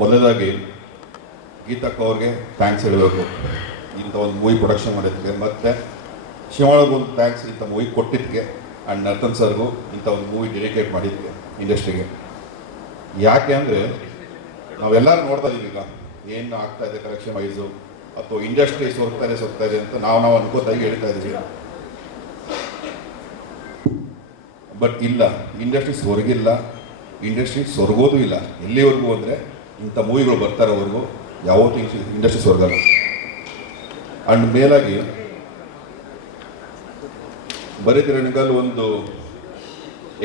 ಮೊದಲನೇದಾಗಿ ಗೀತಕ್ಕ ಅವ್ರಿಗೆ ಥ್ಯಾಂಕ್ಸ್ ಹೇಳಬೇಕು. ಇಂಥ ಒಂದು ಮೂವಿ ಪ್ರೊಡಕ್ಷನ್ ಮಾಡಿದ್ದಕ್ಕೆ. ಮತ್ತು ಶಿವಮೊಗ್ಗ ಒಂದು ಥ್ಯಾಂಕ್ಸ್ ಇಂಥ ಮೂವಿ ಕೊಟ್ಟಿದ್ದಕ್ಕೆ ಆ್ಯಂಡ್ ನರ್ತನ್ ಸರ್ಗೂ ಇಂಥ ಒಂದು ಮೂವಿ ಡೆಡಿಕೇಟ್ ಮಾಡಿದ್ದಕ್ಕೆ ಇಂಡಸ್ಟ್ರಿಗೆ ಯಾಕೆ ಅಂದರೆ ನಾವೆಲ್ಲರೂ ನೋಡ್ತಾ ಇದ್ದೀವಿ ಈಗ. ಏನು ಆಗ್ತಾ ಇದೆ ಕಲೆಕ್ಷನ್ ವೈಸು ಅಥವಾ ಇಂಡಸ್ಟ್ರಿ ಸೋಗ್ತಾ ಇದೆ ಇದೆ ಅಂತ ನಾವು ನಾವು ಅನ್ಕೋತಾಗಿ ಹೇಳ್ತಾ ಇದ್ದೀವಿ ಬಟ್ ಇಲ್ಲ. ಇಂಡಸ್ಟ್ರಿ ಸೊರಗಿಲ್ಲ. ಇಂಡಸ್ಟ್ರಿ ಸೊರಗೋದು ಇಲ್ಲ. ಎಲ್ಲಿವರೆಗೂ ಅಂದರೆ ಇಂಥ ಮೂವಿಗಳು ಬರ್ತಾರೋವರೆಗೂ ಯಾವತ್ತೂ ಇಂಡಸ್ಟ್ರೀಸ್ ಹೊರಗಲ್ಲ ಅಂಡ್ ಮೇಲಾಗಿ ಬರೀತಿರಣಿಗಲ್ಲಿ ಒಂದು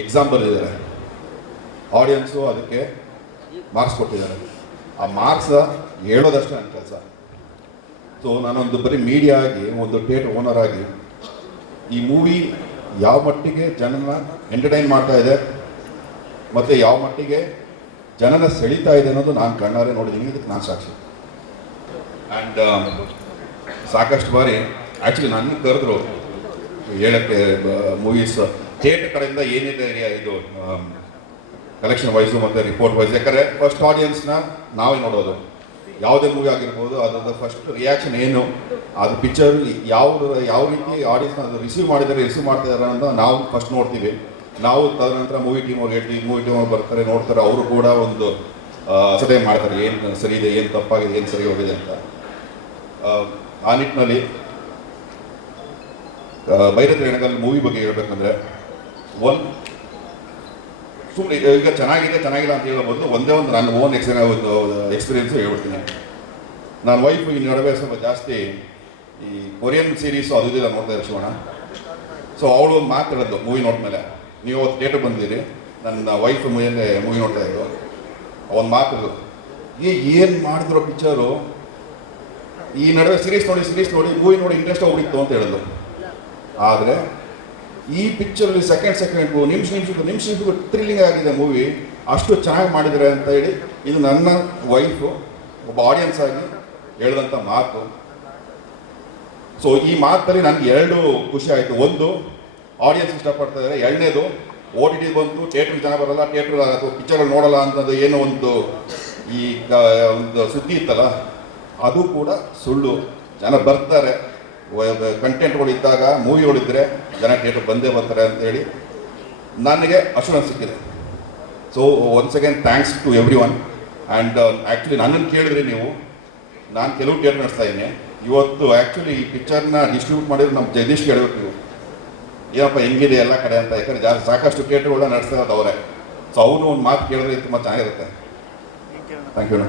ಎಕ್ಸಾಮ್ ಬರೆದಿದ್ದಾರೆ. ಆಡಿಯನ್ಸು ಅದಕ್ಕೆ ಮಾರ್ಕ್ಸ್ ಕೊಟ್ಟಿದ್ದಾರೆ. ಆ ಮಾರ್ಕ್ಸ್ ಹೇಳೋದಷ್ಟೇ ನನ್ನ ಕೆಲಸ. ಸೊ ನಾನೊಂದು ಬರೀ ಮೀಡಿಯಾ ಆಗಿ, ಒಂದು ಥಿಯೇಟರ್ ಓನರ್ ಆಗಿ ಈ ಮೂವಿ ಯಾವ ಮಟ್ಟಿಗೆ ಜನನ ಎಂಟರ್ಟೈನ್ ಮಾಡ್ತಾ ಇದೆ, ಮತ್ತು ಯಾವ ಮಟ್ಟಿಗೆ ಜನನ ಸೆಳೀತಾ ಇದೆ ಅನ್ನೋದು ನಾನು ಕಣ್ಣಾರೆ ನೋಡಿದ್ದೀನಿ, ಇದಕ್ಕೆ ನಾನು ಸಾಕ್ಷಿ. ಆ್ಯಂಡ್ ಸಾಕಷ್ಟು ಬಾರಿ ಆ್ಯಕ್ಚುಲಿ ನನ್ನ ಕರೆದ್ರು, ಹೇಳಕ್ಕೆ ಮೂವೀಸ್ ಥಿಯೇಟರ್ ಕಡೆಯಿಂದ ಏನಿದೆ, ಇದು ಕಲೆಕ್ಷನ್ ವೈಸು ಮತ್ತು ರಿಪೋರ್ಟ್ ವೈಸ್ ಯಾಕಂದರೆ ಫಸ್ಟ್ ಆಡಿಯನ್ಸ್ನ ನಾವೇ ನೋಡೋದು. ಯಾವುದೇ ಮೂವಿ ಆಗಿರ್ಬೋದು ಅದರ ಫಸ್ಟ್ ರಿಯಾಕ್ಷನ್ ಏನು ಅದು ಪಿಕ್ಚರ್ ಯಾವ ಯಾವ ರೀತಿ ಆಡಿಯನ್ಸ್ನ ಅದು ರಿಸೀವ್ ಮಾಡಿದ್ದಾರೆ ರಿಸೀವ್ ಮಾಡ್ತಾ ಇದ್ದಾರೆ ಅಂತ ನಾವು ಫಸ್ಟ್ ನೋಡ್ತೀವಿ. ನಾವು ತದನಂತರ ಮೂವಿ ಟೀಮ್ ಅವ್ರು ಹೇಳ್ತೀವಿ ಮೂವಿ ಟೀಮ್ ಅವ್ರು ಬರ್ತಾರೆ ನೋಡ್ತಾರೆ ಅವರು ಕೂಡ ಒಂದು ಸದೆ ಮಾಡ್ತಾರೆ ಏನು ಸರಿ ಇದೆ ಏನು ತಪ್ಪಾಗಿದೆ ಏನು ಸರಿ ಹೋಗಿದೆ ಅಂತ. ಆ, ನಿಟ್ಟಿನಲ್ಲಿ ಬೈರತಿ ಹೆಣಗಲ್ ಮೂವಿ ಬಗ್ಗೆ ಹೇಳ್ಬೇಕಂದ್ರೆ ಒನ್ ಸುಮ್ಮನೆ ಈಗ ಚೆನ್ನಾಗಿದೆ ಚೆನ್ನಾಗಿಲ್ಲ ಅಂತ ಹೇಳೋ ಬದಲು ಒಂದೇ ಒಂದು ನನ್ನ ಓನ್ ಎಕ್ಸ್ ಒಂದು ಎಕ್ಸ್ಪೀರಿಯನ್ಸು ಹೇಳ್ಬಿಡ್ತೀನಿ. ನನ್ನ ವೈಫ್ ಈ ನಡುವೆ ಸ್ವಲ್ಪ ಜಾಸ್ತಿ ಈ ಕೊರಿಯನ್ ಸೀರೀಸು ಅದು ಇದೆಲ್ಲ ನೋಡ್ತಾ ಇರ್ಸೋಣ ಸೊ ಅವಳು ಒಂದು ಮಾತು ಹೇಳಿದ್ಲು ಮೂವಿ ನೋಡ್ಮೇಲೆ ನೀವು ಅವತ್ತು ಡೇಟ್ ಬಂದಿರಿ. ನನ್ನ ವೈಫ್ ಮೇಲೆ ಮೂವಿ ನೋಡ್ತಾ ಇದ್ರು. ಒಂದು ಮಾತು ಈ ಏನು ಮಾಡಿದ್ರು ಪಿಕ್ಚರು ಈ ನಡುವೆ ಸೀರೀಸ್ ನೋಡಿ ಸೀರೀಸ್ ನೋಡಿ ಮೂವಿ ನೋಡಿ ಇಂಟ್ರೆಸ್ಟ್ ಹೋಗಿತ್ತು ಅಂತ ಹೇಳಿದ್ರು. ಆದರೆ, ಈ ಪಿಕ್ಚರಲ್ಲಿ ಸೆಕೆಂಡ್ ಸೆಕೆಂಡ್ಗೂ ನಿಮಿಷ ನಿಮಿಷಕ್ಕೂ ನಿಮಿಷ, ನಿಮಿಷಕ್ಕೂ ಥ್ರಿಲ್ಲಿಂಗ್ ಆಗಿದೆ ಮೂವಿ ಅಷ್ಟು ಚೆನ್ನಾಗಿ ಮಾಡಿದರೆ ಅಂತ ಹೇಳಿ, ಇದು ನನ್ನ ವೈಫು ಒಬ್ಬ ಆಡಿಯನ್ಸ್ ಆಗಿ ಹೇಳಿದಂಥ ಮಾತು. ಸೊ ಈ ಮಾತಲ್ಲಿ ನನಗೆ ಎರಡು ಖುಷಿ ಆಯಿತು. ಒಂದು ಆಡಿಯನ್ಸ್ ಇಷ್ಟಪಡ್ತಾ ಇದ್ದಾರೆ. ಎರಡನೇದು ಓ ಟಿ ಟಿ ಬಂತು ಥಿಯೇಟ್ರ್ ಜನ ಬರಲ್ಲ ಥಿಯೇಟ್ರ್ ಆಗೋದು ಪಿಕ್ಚರ್ ನೋಡಲ್ಲ ಅಂತಂದು ಏನೋ ಒಂದು ಈ ಒಂದು ಸುದ್ದಿ ಇತ್ತಲ್ಲ, ಅದು ಕೂಡ ಸುಳ್ಳು. ಜನ ಬರ್ತಾರೆ ಕಂಟೆಂಟ್ಗಳು ಇದ್ದಾಗ ಮೂವಿಗಳಿದ್ದರೆ ಜನ ಥಿಯೇಟ್ರ್ ಬಂದೇ ಬರ್ತಾರೆ ಅಂತೇಳಿ ನನಗೆ ಅಶೂರೆನ್ಸ್ ಸಿಕ್ಕಿದೆ so once again thanks to everyone and actually ನನ್ನನ್ನು ಕೇಳಿದ್ರಿ ನೀವು, ನಾನು ಕೆಲವು ಥಿಯೇಟರ್ ನಡೆಸ್ತಾ ಇದ್ದೀನಿ. ಇವತ್ತು ಆ್ಯಕ್ಚುಲಿ ಈ ಪಿಕ್ಚರ್ನ ಡಿಸ್ಟ್ರಿಬ್ಯೂಟ್ ಮಾಡಿದ್ರೆ ನಮ್ಮ ಜಗದೀಶ್ ಕೇಳಬೇಕು ನೀವು. ಏನಪ್ಪ ಹೆಂಗಿದೆ ಎಲ್ಲ ಕಡೆ ಅಂತ. ಯಾಕಂದ್ರೆ ಜಾಸ್ತಿ ಸಾಕಷ್ಟು ಥಿಯೇಟರ್ಗಳನ್ನ ನಡೆಸ್ತಾ ಇರೋದು ಅವರೇ. ಸೊ ಅವನು ಒಂದು ಮಾತು ಕೇಳಿದ್ರೆ ತುಂಬ ಚೆನ್ನಾಗಿರುತ್ತೆ. Thank you